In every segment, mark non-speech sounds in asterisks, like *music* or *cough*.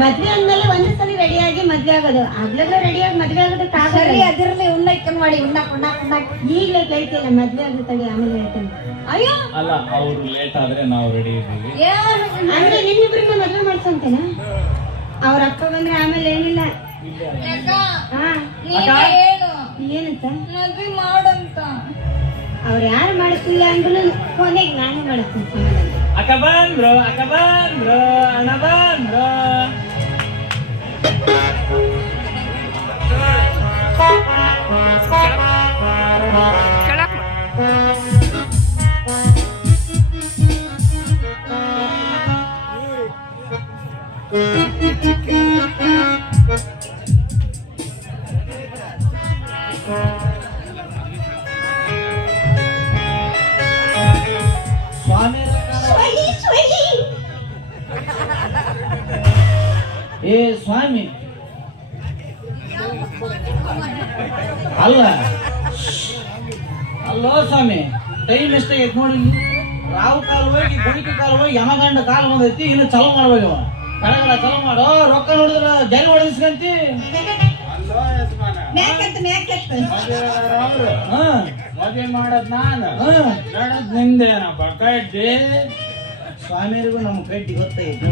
ಮದ್ವೆ ಅಂದ್ಮೇಲೆ ಒಂದೇ ಸಲ ರೆಡಿಯಾಗಿ ಮದ್ವೆ ಆಗೋದು. ಆಗ್ಲೂ ರೆಡಿಯಾಗಿ ಮದ್ವೆ ಆಗೋದಕ್ಕೆ ಸರಿ ಅದಿರಲಿ ಉಣ್ಣ ಇಕ್ಕನ್ ಮಾಡಿ ಉಣ್ಣ ಉಣ್ಣ ಈಗಲೇ ಈಗ್ಲೇ ಕೈತಿಲ್ಲ ಮದ್ವೆ ಆಗುತ್ತಾಗ ಆಮೇಲೆ ಹೇಳ್ತೇನೆ. ಅಯ್ಯೋ! ಅಲ್ಲ ಅವ್ರು ಲೇಟ್ ಆದ್ರೆ ನಾವು ರೆಡಿ ಇದ್ದೀವಿ. ಅಂದ್ರೆ ನಿಮ್ಮಿಬ್ರನ್ನ ಮದ್ವೆ ಮಾಡ್ಸಂತೇನ? ಅವ್ರ ಅಪ್ಪ ಬಂದ್ರೆ ಆಮೇಲೆ ಏನಿಲ್ಲ. ಏನಂತ? ಮದ್ವೆ ಮಾಡಂತ ಅವ್ರು ಯಾರು ಮಾಡಿಸ್ತಿಲ್ಲ ಅಂದ್ರೂ ಕೊನೆಗೆ ನಾನು ಮಾಡಿಸ್ತೀನಿ. ಸಮಾಧಾನ. ಅಕ್ಕ ಬಂದ್ರು ಅಕ್ಕ ಬಂದ್ರು ಅಣ್ಣ ಬಂದ್ರು ಸ್ವಾಮಿ ಅಲ್ಲ. ಅಲ್ಲೋ ಸ್ವಾಮಿ ಟೈಮ್ ಎಷ್ಟಾಗೈತೆ ನೋಡಿ ಇಲ್ಲಿ. ರಾವು ಕಾಲು ಹೋಗಿ ಗುಣಿಕೆ ಕಾಲು ಹೋಗಿ ಯಮಗಂಡ ಕಾಲು ಬಂದೈತಿ ಇನ್ನು ಚಲೋ ಮಾಡ್ಬೇಕವ ಕಡಗಡ ಚಲೋ ಮಾಡೋ. ರೊಕ್ಕ ನೋಡಿದ್ರ ಜರಿ ಹೊಡೆದಿಸ್ಕಂತಿ. ಮದುವೆ ಮಾಡೋದ್ ನಾನು. ಹಾ. ಮಾಡೋದ್ ನಿಂದೇನಪ್ಪ ಕಡ್ಡಿ ಸ್ವಾಮಿಯರಿಗೂ ನಮ್ಮ ಕಡ್ಡಿ ಗೊತ್ತೈತಿ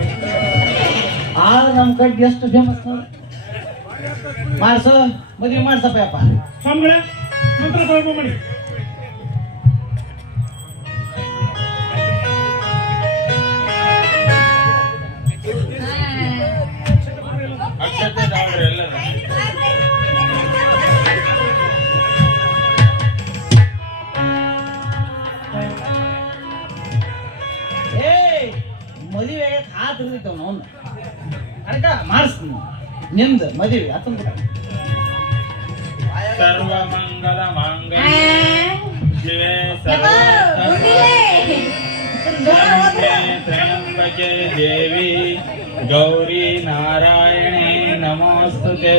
ಆದ್ರೆ ನಮ್ಮ ಕಡ್ಡಿ ಎಷ್ಟು ಫೇಮಸ್ माणसं म्हणजे माणसा पाहिजे पा समगड्या मंत्र सर्व म्हणे. ಮಾಡಿಸ್ತೀನಿ ನಿಂದು ಮದುವೆ ಅತ್ತಂದ ಸರ್ವ ಮಂಗಲ ಮಂಗಲ ಶಿವೆ ಯವ್ವ, ಗುಂಡಿಲೆ. ಸರ್ವಂತೆ ತ್ರಯಂಬಕೆ ದೇವಿ ಗೌರಿ ನಾರಾಯಣಿ ನಮೋಸ್ತುತೆ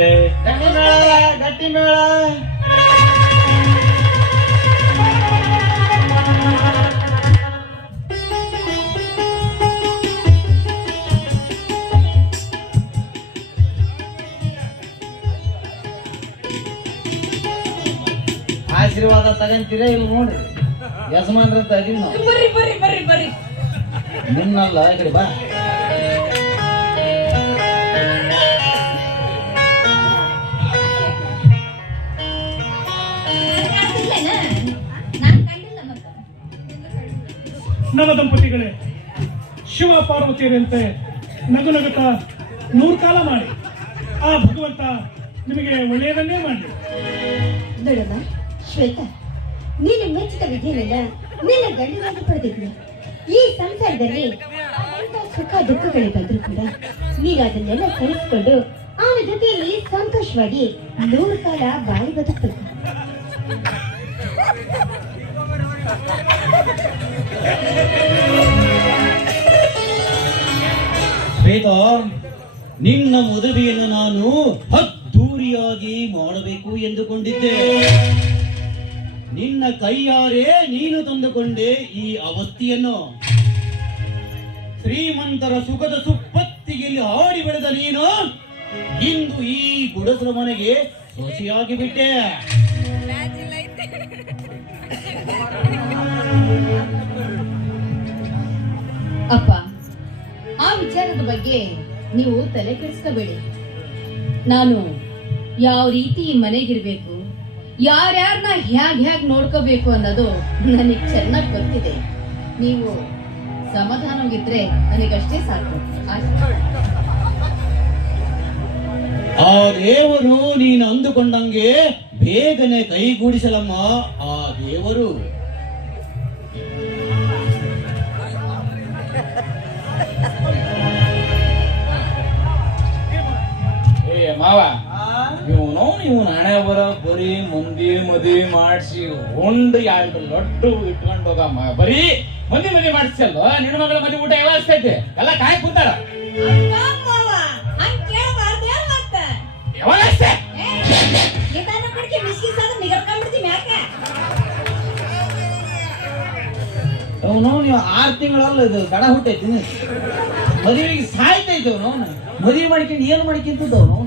ಗಟ್ಟಿ ಆಶೀರ್ವಾದ ತಗಂತೀರ ಇಲ್ಲಿ ನೋಡ್ರಿ ಯಜಮಾನ್ರ ಅದೀವಿ ನಾವು. ಬರ್ರಿ ಬರ್ರಿ ಬರ್ರಿ ಬರ್ರಿ ನಿನ್ನಲ್ಲ ಈ ಕಡೆ ಬಾ. ನಮ್ಮ ದಂಪತಿಗಳೇ ಶಿವ ಪಾರ್ವತಿಯರಂತೆ ನಗು ನಗುತ್ತಾ ನೂರು ಕಾಲ ಮಾಡಿ. ಆ ಭಗವಂತ ನಿಮಗೆ ಒಳ್ಳೆಯದನ್ನೇ ಮಾಡಿ ಶ್ವೇತಾ ನೀನು ಮೆಚ್ಚಿದ ವಿಧಿಯಲ್ಲ ನಿನ್ನ ಗಂಡನಾಗಿ ಪಡೆದಿದ್ದೆ. ಈ ಸಂಸಾರದಲ್ಲಿ ಸುಖ ದುಃಖಗಳೇ ಬಂದರೂ ಕೂಡ ನೀನು ಅದನ್ನೆಲ್ಲ ಸಹಿಸಿಕೊಂಡು ಅವನ ಜೊತೆಯಲ್ಲಿ ಸಂತೋಷವಾಗಿ ನೂರು ಕಾಲ ಬಾಳಿ ಬದುಕಬೇಕು. ನಿನ್ನ ಮದುವೆಯನ್ನು ನಾನು ಅದ್ದೂರಿಯಾಗಿ ಮಾಡಬೇಕು ಎಂದುಕೊಂಡಿದ್ದೆ. ನಿನ್ನ ಕೈಯಾರೆ ನೀನು ತಂದುಕೊಂಡೆ ಈ ಅವಸ್ಥಿಯನ್ನು. ಶ್ರೀಮಂತರ ಸುಖದ ಸುಪ್ಪತ್ತಿಗೆಯಲ್ಲಿ ಹಾಡಿ ಬೆಳೆದ ನೀನು ಇಂದು ಈ ಗುಡಸರ ಮನೆಗೆ ಸೊಸೆಯಾಗಿ ಬಿಟ್ಟೆ. ಅಪ್ಪ, ಆ ವಿಚಾರದ ಬಗ್ಗೆ ನೀವು ತಲೆ ಕೆಡಿಸ್ಕೋಬೇಡಿ. ನಾನು ಯಾವ ರೀತಿ ಈ ಮನೆಗಿರ್ಬೇಕು ಯಾರ್ಯಾರನ್ನ ಹ್ಯಾಗ್ ಹ್ಯಾಗ್ ನೋಡ್ಕೋಬೇಕು ಅನ್ನೋದು ನನಗೆ ಚೆನ್ನಾಗಿ ಗೊತ್ತಿದೆ. ನೀವು ಸಮಾಧಾನವಾಗಿದ್ರೆ ನನಗಷ್ಟೇ ಸಾಕು. ಆ ದೇವರು ನೀನು ಅಂದುಕೊಂಡಂಗೆ ಬೇಗನೆ ಕೈಗೂಡಿಸಲಮ್ಮ ಆ ದೇವರು. ಏ ಮಾವ. ಇವನು ಇವನು ಹಣೆ ಬರ ಬರೀ ಮಂದಿ ಮದಿ ಮಾಡಿಸಿ ಉಂಡ್ ಎರಡು ಲಡ್ಡು ಇಟ್ಕೊಂಡು ಹೋಗಮ್ಮ ಬರೀ ಮಂದಿ ಮದುವೆ ಮಾಡಿಸಲ್ವ ನಿನ್ನ ಮಗಳ ಮದಿ ಊಟ ಯಾವ ಆಗ್ತೈತೆ ಎಲ್ಲ ಕಾಯಿ ಕುಂತಾರ? ಯಾವಾಗ ಅಷ್ಟೇ ಅವನು ನೀವು ಆರು ತಿಂಗಳಲ್ಲ ಇದು ಗಡ ಹುಟ್ಟೈತಿ ಮದುವೆಗೆ ಸಾಯ್ತೈತವ್ ಅವನು ಮದುವೆ ಮಾಡ್ಕೊಂಡು ಏನ್ ಮಾಡ್ಕೊಂತದವ್ ನಾವು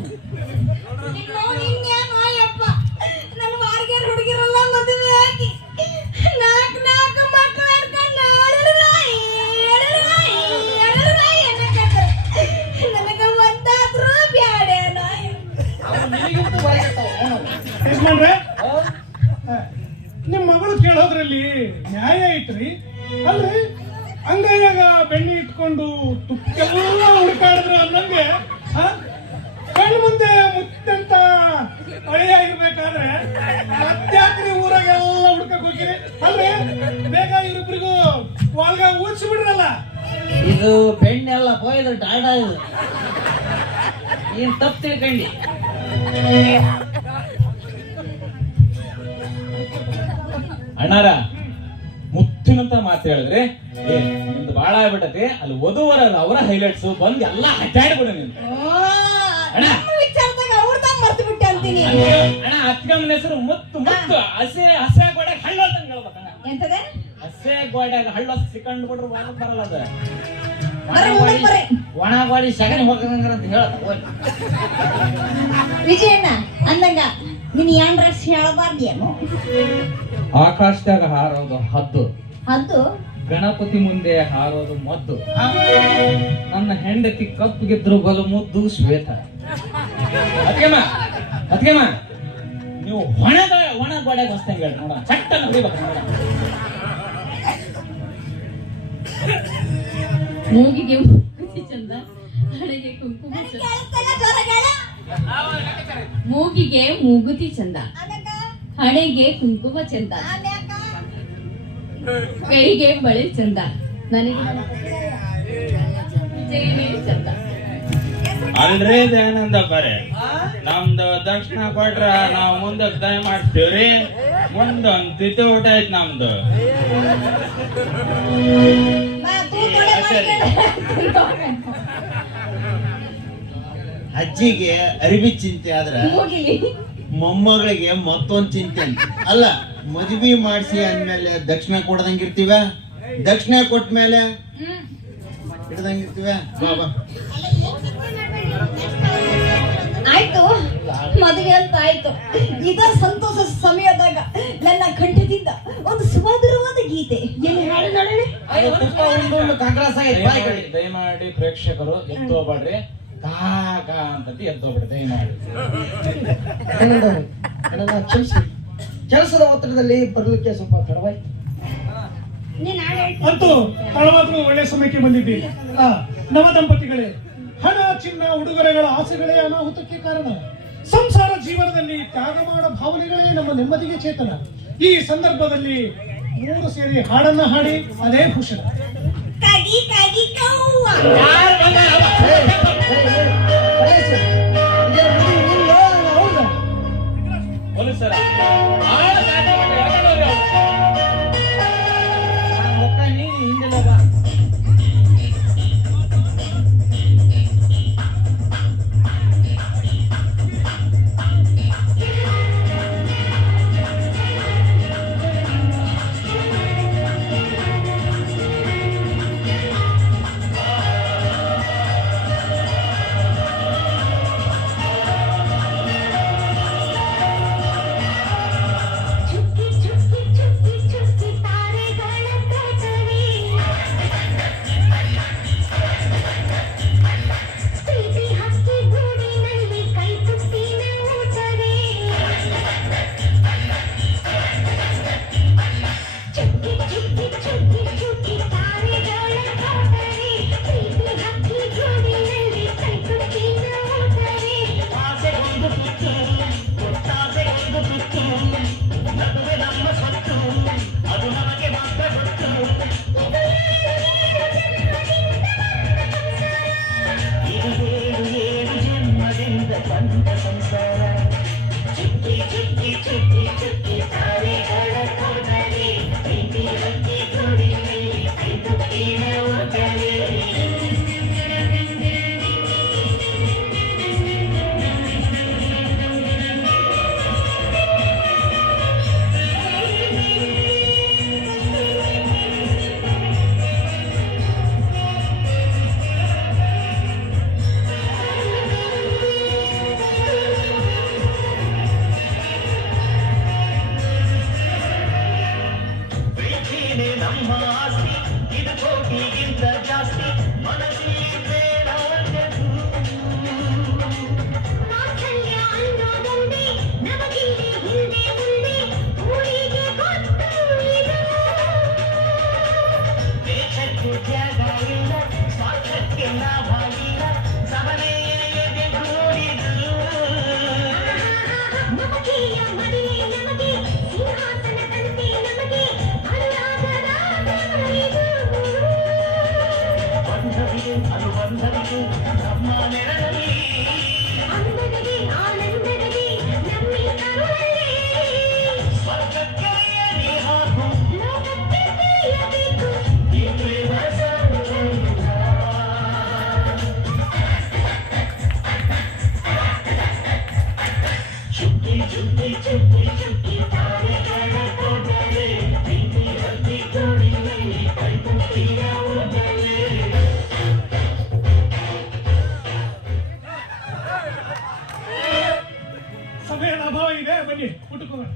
ಅಂಗೈಯಾಗ ಬೆಣ್ಣೆ ಇಟ್ಕೊಂಡು ತುಪ್ಪೆಲ್ಲ ಹುಡುಕಾಡಿದ್ರು ಅನ್ನಂಗೆ ಕಣ್ ಮುಂದೆ ಮುತ್ತಂತ ಹಳೆಯಾಗಿರ್ಬೇಕಾದ್ರೆ ಮಧ್ಯಾತ್ರಿ ಊರಾಗೆಲ್ಲ ಹುಡ್ಕಕ್ ಹೋಗಿರಿ ಅಲ್ರಿ? ಬೇಗ ಇವ್ರಿಬ್ರಿಗೂ ವಾಲ್ಗ ಊದ್ಸಿಬಿಡ್ರಲ್ಲ ಇದು ಬೆಣ್ಣೆಲ್ಲ ಹೋಯ್ದು ಡಾಡ ಇದು. ಏನ್ ತಪ್ಪು ತಿಳ್ಕಂಡಿ? ಅಣ್ಣಾರ ಮುತ್ತಿನಂತ ಮಾತು ಹೇಳಿದ್ರೆ ನಿಮ್ದು ಬಾಳ ಆಗ್ಬಿಟ್ಟತಿ. ಅಲ್ಲಿ ವಧುವರ ಅವರ ಹೈಲೈಟ್ಸ್ ಬಂದ್ ಎಲ್ಲ ಅಡ್ಡಾಡ್ಬಿಡ ನೀನು ಓ, ಅಣ್ಣ. ಅತ್ಕಮ್ಮನ ಹೆಸರು ಮುತ್ತು ಮುತ್ತು. ಹಸೆ ಹಸೆ ಗೋಡೆ ಹಳ್ಳ ಅಂತ ಹೇಳ್ಬೇಕಣ್ಣ. ಹಸೆ ಗೋಡೆಗೆ ಹಳ್ಳ ಸಿಕ್ಕಂಡ್ ಬಿಟ್ರೆ ವಾದ ಬರಲ್ಲ ಅದ. ಒಣ ಗಾಡಿ ಸಗಣಿ ಹೋಗಂಗ್ರ ಅಂತ ಹೇಳ ವಿಜಯಣ್ಣ ಅಂದಂಗ ನೀನ್ ರಸ್ ಹೇಳಬಾರ್ದೇನು ಆಕಾಶದಾಗ ಹಾರೋದು ಹದ್ದು. ಅದು ಗಣಪತಿ ಮುಂದೆ ಹಾರೋದು ಮದ್ದು. ನನ್ನ ಹೆಂಡತಿ ಕಪ್ಪಗಿದ್ರು ಬಲು ಮುದ್ದು ಶ್ವೇತ. ಅತ್ಕಮ್ಮ ಅತ್ಕಮ್ಮ ನೀವು ಒಣ ಒಣ ಗೋಡೆಗೆ ಹೊಸ್ತಂಗೆ ಹೇಳಿ ನೋಡ. ಚಟ್ಟ ಹೊಡಿಬೇಕು ಮೂಗಿಗೆ ಮೂಗುತಿ ಚಂದ ಹಣೆಗೆ ಕುಂಕುಮ ಚಂದ ಮೂಗಿಗೆ ಮೂಗುತಿ ಚಂದ. ಹಣೆಗೆ ಕುಂಕುಮ ಚಂದ. ಕೈಗೆ ಬಳೆ ಚಂದ. ನನಗೆ ಚಂದ ಅಲ್ರಿ ದಯಾನಂದ ಬರೇ ನಮ್ದು ದಕ್ಷಿಣ ಕೊಟ್ರ ನಾವು ಮುಂದಕ್ಕೆ ದಯ ಮಾಡ್ತೀವ್ರಿ. ಮುಂದೊಂದ್ ತಿಥಿ ಊಟ ಐತ್ ನಮ್ದು. ಸರಿ ಅಜ್ಜಿಗೆ ಅರಿವಿ ಚಿಂತೆ ಆದ್ರ ಮೊಮ್ಮಗಳಿಗೆ ಮತ್ತೊಂದ್ ಚಿಂತೆ ಅಂತ. ಅಲ್ಲ ಮದ್ವಿ ಮಾಡಿಸಿ ಅಂದ್ಮೇಲೆ ದಕ್ಷಿಣ ಕೊಡ್ದಂಗಿರ್ತೀವ ದಕ್ಷಿಣ ಕೊಟ್ಮೇಲೆ ಹಿಡ್ದಂಗಿರ್ತೀವ ಬಾಬಾ ಆಯ್ತು. ಮದುವೆ ಅಂತ ಆಯ್ತು. ಇದ ಸಂತೋಷ ಸಮಯದಾಗ ನನ್ನ ಕಂಠದಿಂದ ಒಂದು ಸುಮಧುರವಾದ ಗೀತೆ. ಏನು ದಯಮಾಡಿ ದಯಮಾಡಿ ಪ್ರೇಕ್ಷಕರು ಎದ್ದೋಗ್ಬೇಡ್ರಿ ಕಾ ಕಾ ಅಂತ ಎದ್ದೋಗ್ಬಿಡ್ರಿ ದಯಮಾಡಿ. ಕೆಲಸದ ಒತ್ತಡದಲ್ಲಿ ಬರಲಿಕ್ಕೆ ಸ್ವಲ್ಪ ತಡವಾಯ್ತು ನೀನ್ ಹಾಡು ಹೇಳ್ತಿ. ಅಂತೂ ತಡವಾದ್ರೂ ಒಳ್ಳೆ ಸಮಯಕ್ಕೆ ಬಂದಿದ್ದೀರಿ ನವ ದಂಪತಿಗಳೇ ಹಣ ಚಿನ್ನ ಉಡುಗೊರೆಗಳ ಆಸೆಗಳೇ ಅನಾಹುತಕ್ಕೆ ಕಾರಣ ಸಂಸಾರ ಜೀವನದಲ್ಲಿ ತ್ಯಾಗ ಮಾಡ ಭಾವನೆಗಳೇ ನಮ್ಮ ನೆಮ್ಮದಿಗೆ ಚೇತನ ಈ ಸಂದರ್ಭದಲ್ಲಿ ಮೂರು ಸೇರಿ ಹಾಡನ್ನ ಹಾಡಿ ಅದೇ ಭೂಷಣ ಕಾಗಿ ಇದೆ ಬನ್ನಿ ಊಟಕ್ಕೆ ಹೋಗೋಣ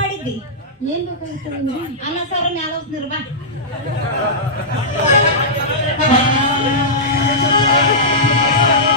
ಮಾಡಿದ್ದಿ? ಏನ್ ಬೇಕಾಗಿತ್ತು ಅನ್ನ ಸಾರು ಮ್ಯಾಲ *laughs*